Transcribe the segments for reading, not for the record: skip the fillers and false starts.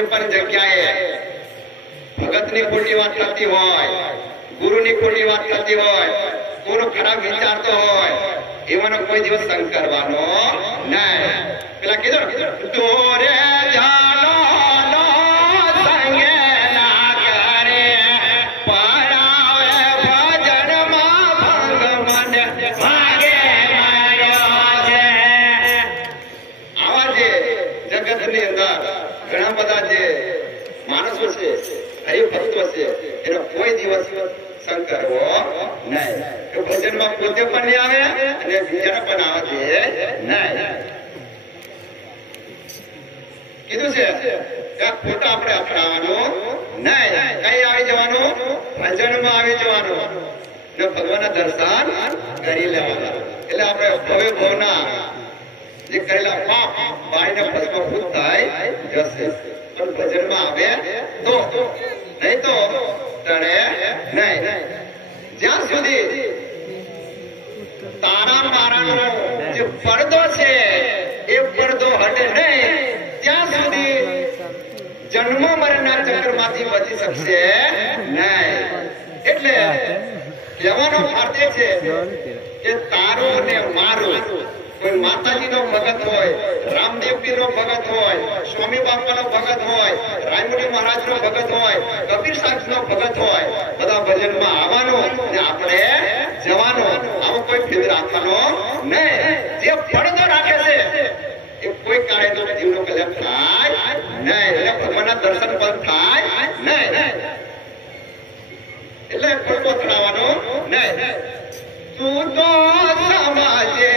कोई पण जग्याए भगतनी खोटी बात करती होय, गुरुनी खोटी बात करती होय, कोनो खराब विचारतो होय, एवनो कोई दिवस संग करवानो नहीं। पेला कीधुं तोरे जानो नो संगे ना करे परावे भजन मां भंग मन भागे मार्यो छे। आवा जे जगतनी अंदर घणा बधा जे माणसो छे हरिभक्तो छे एनो कोई दिवस संग करवो नहीं। तो भजन में पोते पण नहीं आवे अने बीजाने पण आवे नहीं। कीधुं छे के खोटा आपणे अपनावવાનો नहीं। कई આવી જવાનું ભજન માં આવી જવાનું ને ભગવાનના દર્શન કરી લેવાના। એટલે આપણે ભવે ભવના જે કરેલા પાપ બાળીને ભસ્મભૂત થાય જશે, પણ ભજનમાં આવે તો, નહીં તો ટળે નહીં। જ્યાં સુધી તારા મારાનો જે પડદો છે એ પડદો હટે નહીં ત્યાં સુધી જન્મ મરણના ચક્રમાંથી બચી શકશે નહીં। એટલે કહેવાનો અર્થ એ છે કે તારો ને મારો कोई माताजी नो भगत होय, रामदेव पीर नो भगत होय, स्वामी बापा नो भगत होय, रायमुनि महाराज नो भगत होय, कबीर साहब नो भगत होय, बधा भजन में आवવાનો ने આપણે જવાનો। આવો કોઈ ભેદ રાખવાનો નહીં। જે પડદો રાખે છે એ કોઈ કાળે તો જીવનો કલ્યાણ થાય નહીં, એટલે ભગવાનના દર્શન પણ થાય નહીં। એટલે પડદો થવાનો નહીં। તું તો સમાજે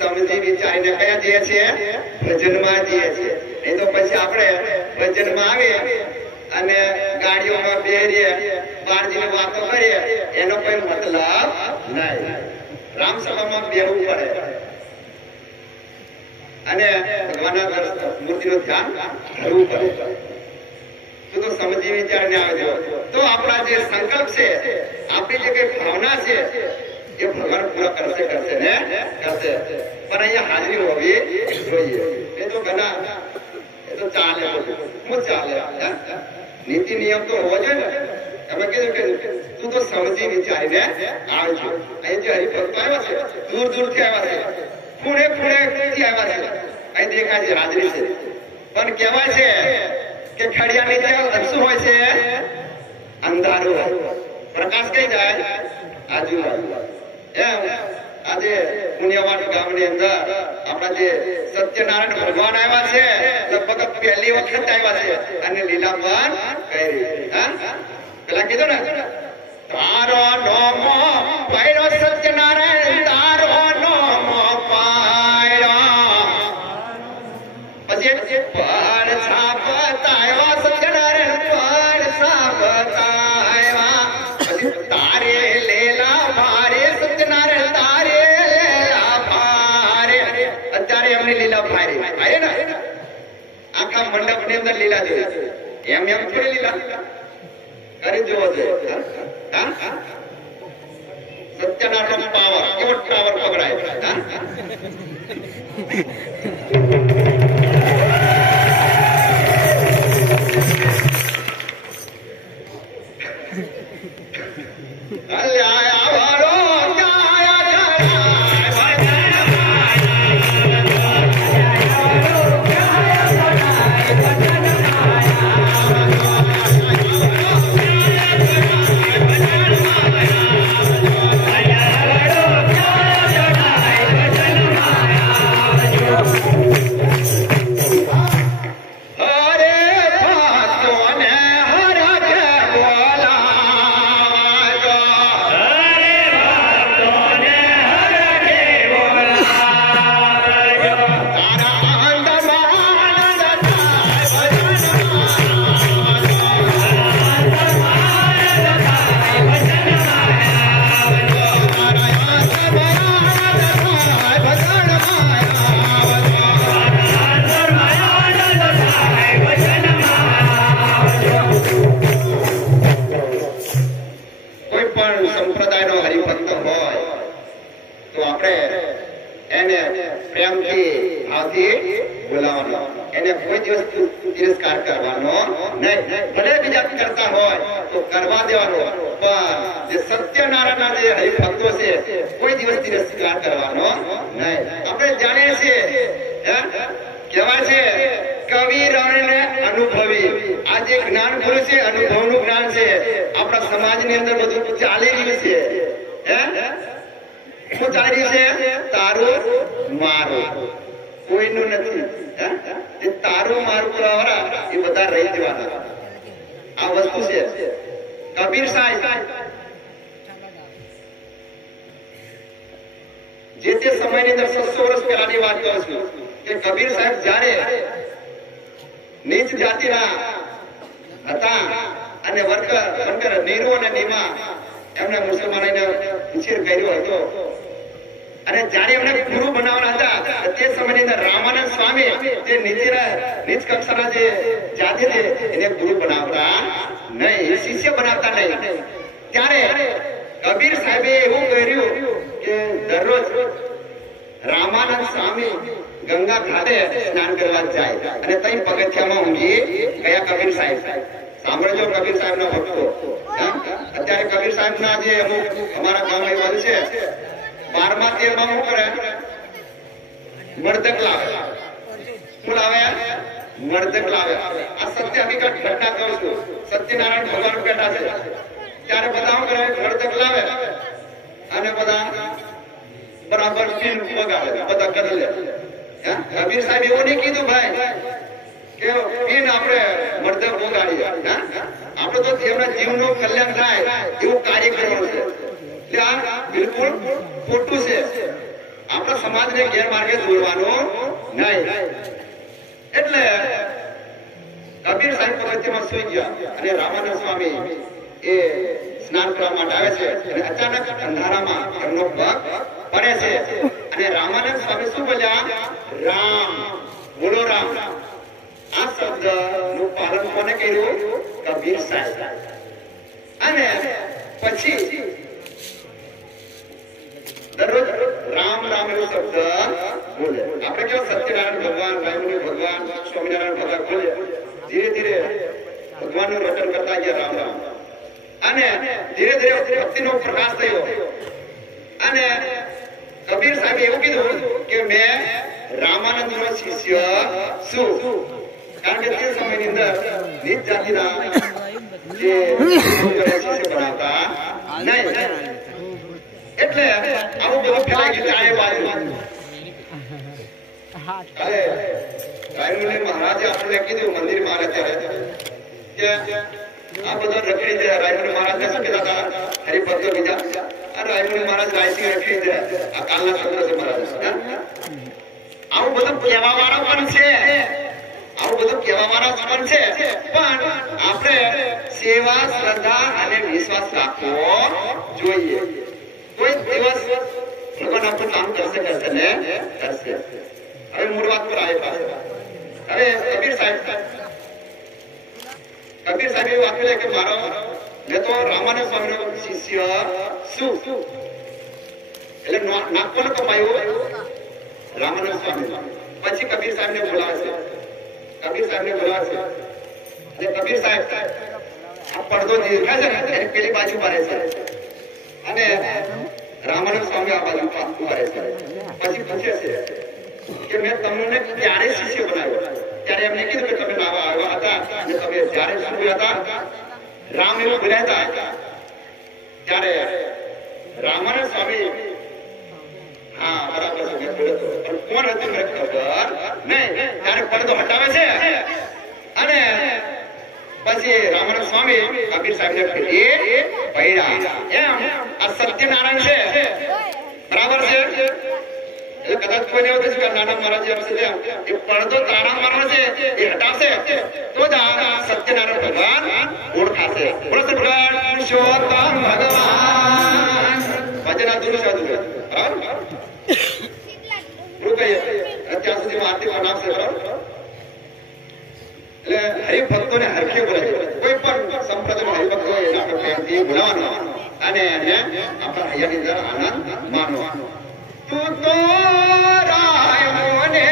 સમજી વિચારીને કયા જઈએ છીએ? ભજનમાં જઈએ છીએ। નહીં તો પછી આપણે ભજનમાં આવીએ અને ગાડીઓમાં બેરીએ, બાળજીને વાતો કરીએ, એનો કોઈ મતલબ નહીં। રામસભામાં બેહવું પડે અને ભગવાનના મૂર્તિનું ધ્યાન કરવું પડે। તો સમજી વિચારીને આવજો તો આપણા જે સંકલ્પ છે, આપણી જે કઈ ભાવના છે ये भगवान पूरा करते ने करते, पर ये हाजिरी होगी જોઈએ। ये तो घना ये तो चाले मुझ चाले नीति नियम तो हो जाए ना। તમે કીધું કે તું તો સમજી વિચારીને આવજો। અહીં જે હરિભક્તો આવ્યા છે દૂર દૂરથી આવ્યા છે, ખૂણે ખૂણેથી આવ્યા છે, અહીં દેખાય છે હાજરી છે। પણ કહેવાય છે કે ખડિયાની જે શું હોય છે? અંધારું હોય, પ્રકાશ કઈ જાય? આજુબાજુ। આજે પુણ્યવાન ગામની અંદર આપણા જે સત્યનારાયણ ભગવાન આવ્યા છે, લગભગ પહેલી વખત આવ્યા છે અને લીલાપાન કરી। પેલા કીધું ને તારો નોમો પાયરો સત્યનારાયણ, તારો નોમો પાયરો, પછી પર છાપતાયો સત્યનારાયણ, પર છાપતાયો, પછી તારે લેલા ભારે સત્યનારાયણ, તારે લેલા ભારે। અત્યારે એમની લીલા ભારે ભારે ને આખા મંડપ ની અંદર લીલા જોઈએ, એમ થોડી લીલા કરી જોવો જોઈએ। સત્યનારાયણ પાવર કેવો ટાવર પકડાય। ભાવથી બોલાવવાનો, એને કોઈ દિવસ તિરસ્કાર કરવાનો નહીં. ભલે બીજા કરતા હોય તો કરવા દેવાનો, પણ જે સત્યનારાયણના જે હરિભક્તો છે કોઈ દિવસ તિરસ્કાર કરવાનો નહીં. આપણે જાણીએ છીએ કહેવાય છે કવિર અને અનુભવી. આ જે જ્ઞાન ગુરુ છે અનુભવનું જ્ઞાન છે. આપણા સમાજની અંદર બધું ચાલી રહ્યું છે. શું ચાલી રહ્યું છે? તારું મારું કોઈનું નથી. તારું મારું વાળા એ બધા રહી જવાના. આ વસ્તુ છે. કબીર સાહેબ જે તે સમયની અંદર 600 વર્ષ પહેલાની વાત કરું છું કે કબીર સાહેબ જ્યારે નીચ જાતિના હતા અને વર્કર નીરુ અને નીમા એમને મુસલમાનોને ઉછેર કર્યો હતો, અને જ્યારે એમને ગુરુ બનાવવાના હતા તે સમયની અંદર રામાનંદ સ્વામી જે નીચ કક્ષાના જે જાતિ છે એને ગુરુ બનાવતા નહીં, શિષ્ય બનાવતા નહીં. ત્યારે કબીર સાહેબે એવું કર્યું કે દરરોજ રામાનંદ સ્વામી ગંગા ઘાટે સ્નાન કરવા જાય અને તઈ પગથિયામાં ઊંઘી ગયા. કબીર સાહેબ સાંભળજો, કબીર સાહેબ ના ભક્તો. અત્યારે કબીર સાહેબ ના જે અમુક અમારા ગામ એવા છે 12મા 13મા શું કરે? મર્દક લાવે. શું લાવે? મર્દક લાવે. આ સત્ય હકીકત ઘટના કહું છું. સત્યનારાયણ ભગવાન બેઠા છે ત્યારે બધા શું કરે? મર્દક લાવે અને બધા બરાબર પીન વગાડે, બધા કરી લે. કબીર સાહેબ એવું નહીં કીધું ભાઈ કે પીન આપણે મર્દક વગાડીએ. આપણે તો એમના જીવનું કલ્યાણ થાય એવું કાર્ય કરવાનું છે. એટલે આ બિલકુલ ખોટું છે. આપણા સમાજને ગેરમાર્ગે દોરવાનું નહીં. એટલે કબીર સાહેબ પગથિયામાં સુઈ ગયા અને રામાનંદ સ્વામી એ સ્નાન કરવા માટે આવે છે અને અચાનક અંધારામાં એમનો પગ પડે છે અને રામાનંદ સ્વામી શું બોલ્યા? રામ, બોલો રામ. આ શબ્દ નું પાલન કોને કર્યું? કબીર સાહેબ. અને પછી દરરોજ રામ રામ એવો શબ્દ બોલે. આપણે કેવો સત્યનારાયણ ભગવાન, વાયુદેવ ભગવાન, સ્વામિનારાયણ ભગવાન બોલે. ધીરે ધીરે ભગવાનનું રટન કરતા ગયા રામ રામ. અને ધીરે ધીરે ભક્તિનો પ્રકાશ થયો. અને કબીર સાહેબે એવું કીધું કે મેં રામાનંદ નો શિષ્ય છું. કારણ કે તે સમયની અંદર નીચ જાતિના જે શિષ્ય બનાવતા નહીં. એટલે આવું બધું ફેલાઈ ગયું ચારે બાજુ. રાયમુનિ મહારાજે આપણને કીધું મંદિરમાં આવે ત્યારે કે આ બધા રખડી જાય. રાયમુનિ મહારાજને શું કહેતા હતા? હરિભક્તો બીજા રાયમુનિ મહારાજ રાયસિંહ રખડી જાય. આ કાલના છોકરા છે મહારાજ. આવું બધું કહેવા વાળા પણ છે, આવું બધું કહેવા વાળા પણ છે, પણ આપણે સેવા, શ્રદ્ધા અને વિશ્વાસ રાખવો જોઈએ. કોઈ દિવસ ભગવાન આપણું કામ કરશે ને કરશે. હવે મૂળ વાત પર આવે પાસે. હવે કબીર સાહેબ એવું આપ્યું કે મારો મેં તો રામાનંદ સ્વામીનો શિષ્ય છું. એટલે નામ કોને કમાયું? રામાનંદ સ્વામી. પછી કબીર સાહેબ ને બોલાવે છે અને કબીર સાહેબ આ પડદો દેખાય છે ને પેલી બાજુ પાડે છે અને રામાનંદ સ્વામી આ બાજુ ઉભા રહે છે. પછી પૂછે છે કે મેં તમને ક્યારે શિષ્ય બનાવ્યો? ત્યારે એમને કીધું કે તમે નાવા આવ્યા હતા અને તમે જયારે શું હતા? રામ એવું બોલ્યા હતા. ત્યારે રામાનંદ સ્વામી હા બરાબર છે મેં બોલ્યો પણ કોણ હતું મને ખબર નહીં. ત્યારે પડદો હટાવે છે અને પછી રામાનંદ સ્વામી કબીર સાહેબ ને પૈડા. એમ આ સત્યનારાયણ છે, બરાબર છે. એટલે કદાચ કોઈને એવું થશે કે નાના મહારાજ એમ છે એ પડદો તારા મહારાજ છે એ હટાવશે તો જ આ સત્યનારાયણ ભગવાન ઓળખાશે. બોલો ભગવાન પુરુષોત્તમ ભગવાન ભજન અધૂરું છે, અધૂરું. બરાબર પૂરું કહીએ અત્યાર સુધી આરતી બનાવશે. બરાબર. એટલે હરિભક્તોને હરખે બોલે. કોઈ પણ સંપ્રદાયનો હરિભક્ત હોય એને આપણે પ્રેમથી બોલાવવાનો અને એને આપણા હૈયાની અંદર આનંદ માનવાનો. તું તો રાય મોને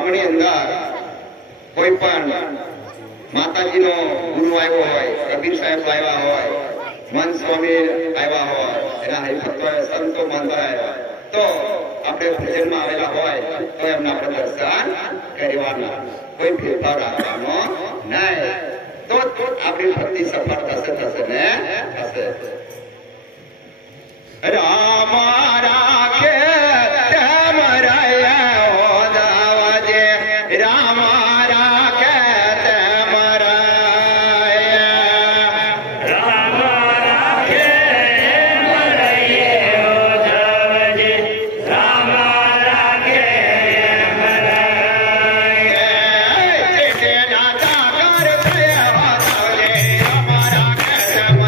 ગામની અંદર કોઈ પણ માતાજીનો ગુરુ આવ્યો હોય, કબીર સાહેબ આવ્યા હોય, મન સ્વામી આવ્યા હોય, એના હરિભક્તો સંતો મંદિર આવ્યા તો આપણે ભજનમાં આવેલા હોય તો એમના આપણે દર્શન કરવાના, કોઈ ભેદભાવ રાખવાનો નહીં, તો આપણી ભક્તિ સફળ થશે ને થશે. રામ રાખે તેમ રહ્યા હો દાવાજે, રામ રાખે તેમ રહ્યા, રામ રાખે તેમ રહીએ હો દાવાજે, રામ રાખે તેમ રહીએ. તેના સાગર થયા હો દાવાજે, રામ રાખે તેમ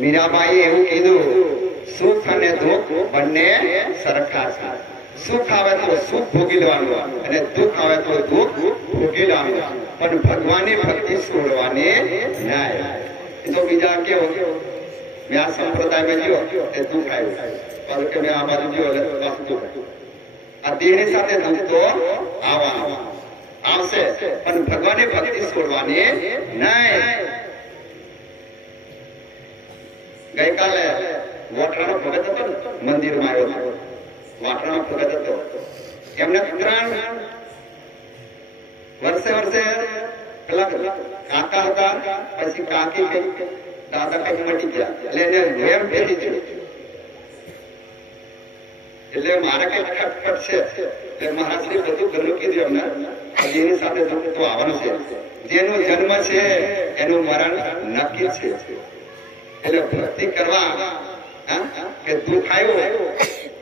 મીરાબાઈએ એવું કીધું, સુખ અને દુઃખ બંને સરખા છે. સુખ આવે તો સુખ ભોગી લેવાનું અને દુઃખ આવે તો દુઃખ ભોગી લેવાનું, પણ ભગવાનની ભક્તિ છોડવાની નહીં. એ તો બીજા કેવો મેં આ સંપ્રદાયમાં જીવો એ દુઃખ આવ્યું, કારણ કે મેં આ બાજુ જીવો એટલે દુઃખ. આ દેહની સાથે દુઃખ તો આવશે, પણ ભગવાનની ભક્તિ છોડવાની નહીં. ગઈકાલે વાટરાનો ભગત હતો ને, મંદિરમાં આવ્યો હતો, વાટરાનો ભગત હતો. એમને 3 વર્ષે વર્ષે પેલા કાકા હતા, પછી કાકી કઈ દાદા કઈ મટી ગયા એટલે એને વેમ ફેરી ગયું. એટલે મારે કઈ ખટખટ છે એટલે મહારાજશ્રી બધું ઘરનું કીધું એમને જેની સાથે તો આવવાનું છે. જેનો જન્મ છે એનું મરણ નક્કી છે. એટલે ભક્તિ કરવા કે દુઃખ આવ્યું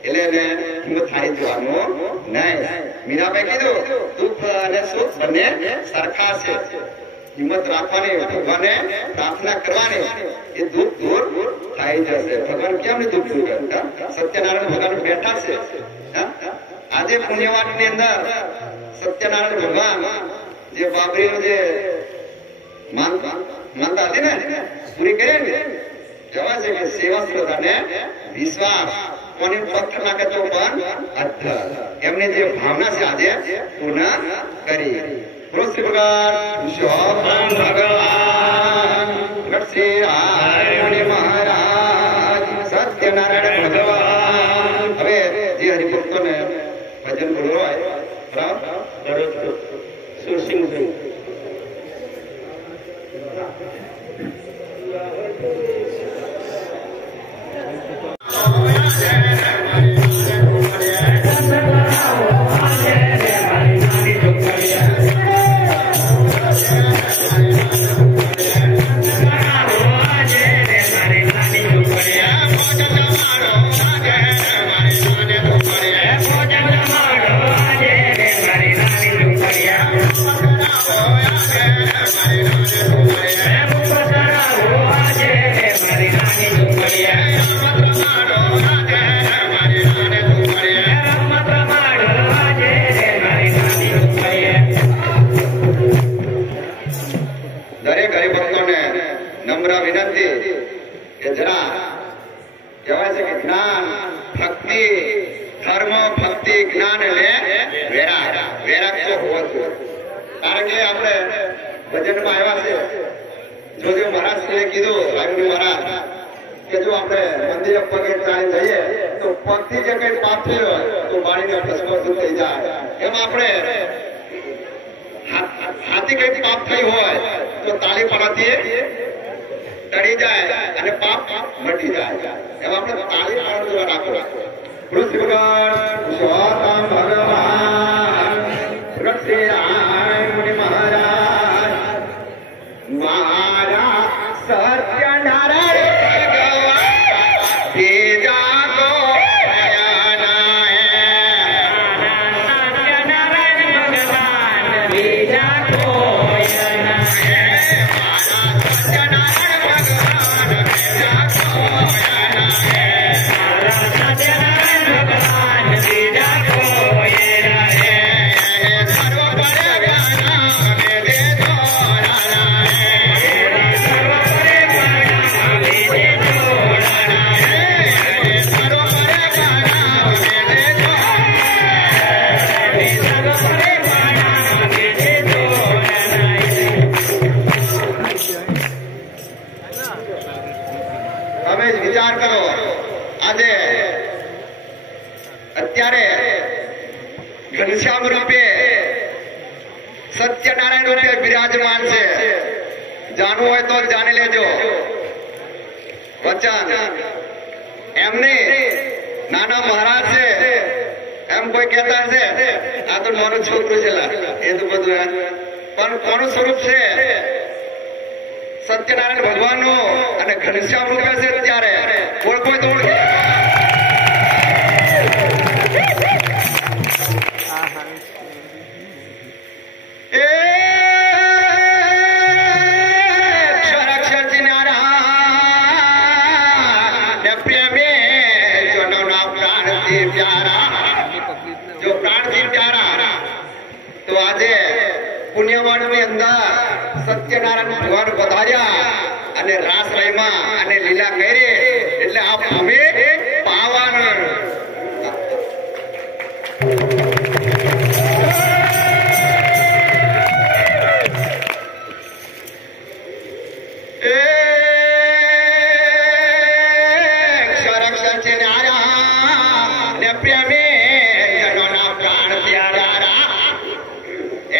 એટલે એને હિંમત હારી જવાનું નહીં. મીરાબાઈ કીધું દુઃખ અને સુખ બંને સરખા છે. હિંમત રાખવાની, ભગવાનને પ્રાર્થના કરવાની, એ દુઃખ દૂર થઈ જશે. ભગવાન કેમ નહીં દુઃખ દૂર કરતા? સત્યનારાયણ ભગવાન બેઠા છે. આજે પુણ્યવાન ની અંદર સત્યનારાયણ ભગવાન જે બાબરીનું જે માનતા હતી ને પૂરી કરી ને જવા છે કે સેવા શ્રદ્ધા ને વિશ્વાસ કોની પથ્થર નાખે તો પણ અધ્ધર એમની જે ભાવના છે આજે પૂર્ણ કરી. બોલો શ્રી ભગવાન શ્રી રામ મહારાજ સત્યનારાયણ ભગવાન. હવે જે હરિભક્તોને ભજન બોલવાય સુરસિંહ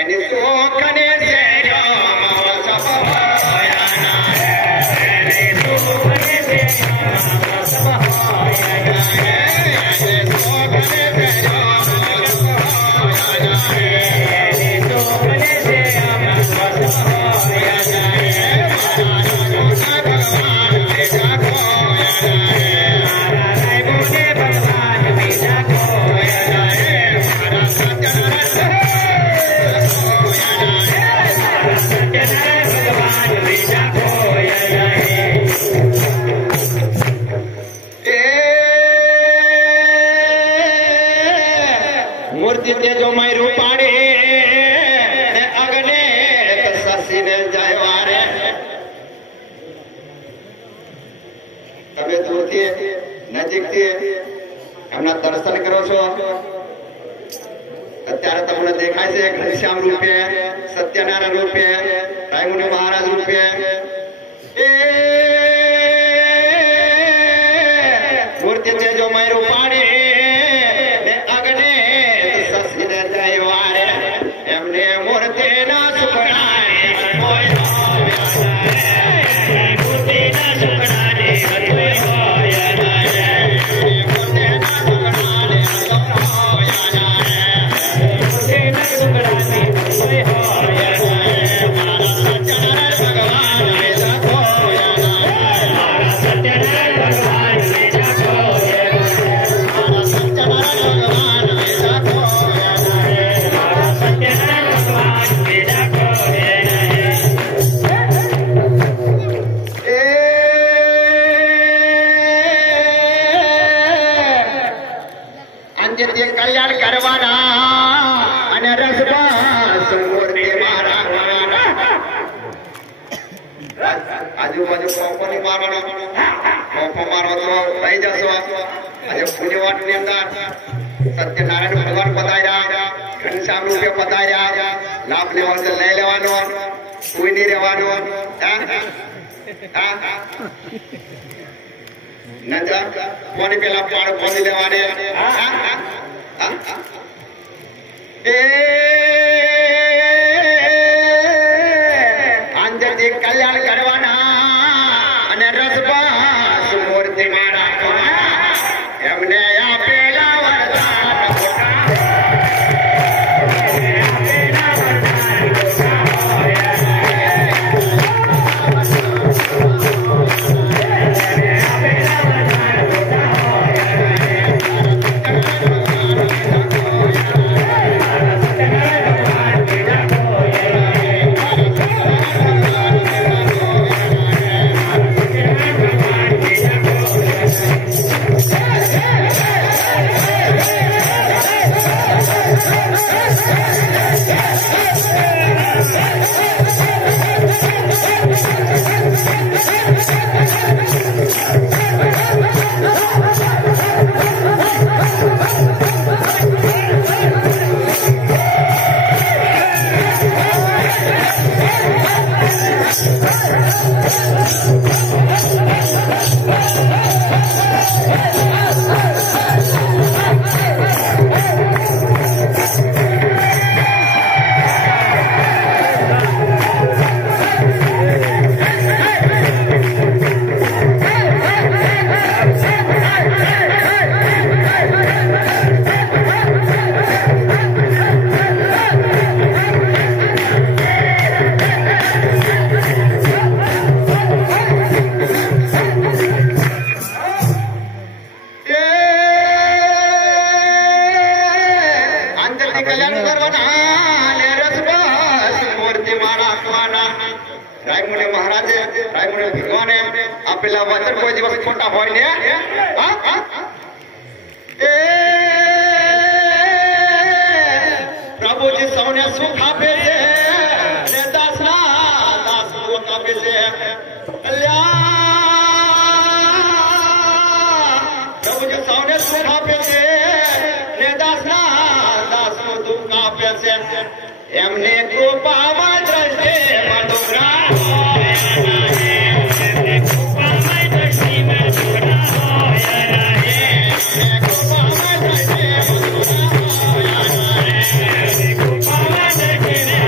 एनी सोखने से सब होया ना एनी सोखने से सब होया ना एनी सोखने से मूर्ति तेजो मय रूपाणी अग्नि शशि ने जयवारे તમે દૂરથી નજીકથી એમના દર્શન કરો છો અત્યારે તમને દેખાય છે ઘનશ્યામ રૂપે સત્યનારાયણ રૂપે રાયમુનિ મહારાજ રૂપે એ મૂર્તિ તેજોમય રૂપાણી ને અગ્નિ શશિ ને જયવારે એમને મૂર્તિના સુખડાને મૂર્તિના સુખડાને कल्याण करवाना અને રસબાસ મૂર્તિ મારવાના આજુબાજુ કોપોની મારવાનો કોપો મારવા તો થઈ જશો આજે પૂજવાની અંદર સત્યનારાયણ ભગવાન પધાર્યા ઘનશ્યામ રૂપે પધાર્યા લાભ લેવાનો લઈ લેવાનો કોઈ નહીં રહેવાનો નજર કોની પેલા પાડ ખોલી લેવાને અંજનથી કલ્યાણ કરવાના અને રસબાસ મૂર્તિમાં રાખવાના એમને આપેલા રાયમુનિ મહારાજે રાયમુનિ ભગવાને આપેલા વચન કોઈ દિવસ ખોટા હોય ને પ્રભુજી સૌને સુખ આપે છે ને દાસના દાસ સુખ આપે છે પ્રભુજી સૌને સુખ આપે છે ને દાસના દાસ દુઃખ આપે છે એમને કૃપામાં દ્રષ્ટિ મધુરા Yeah.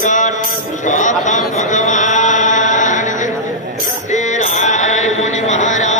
स्वाथम भगवान तेरा मुनि महाराज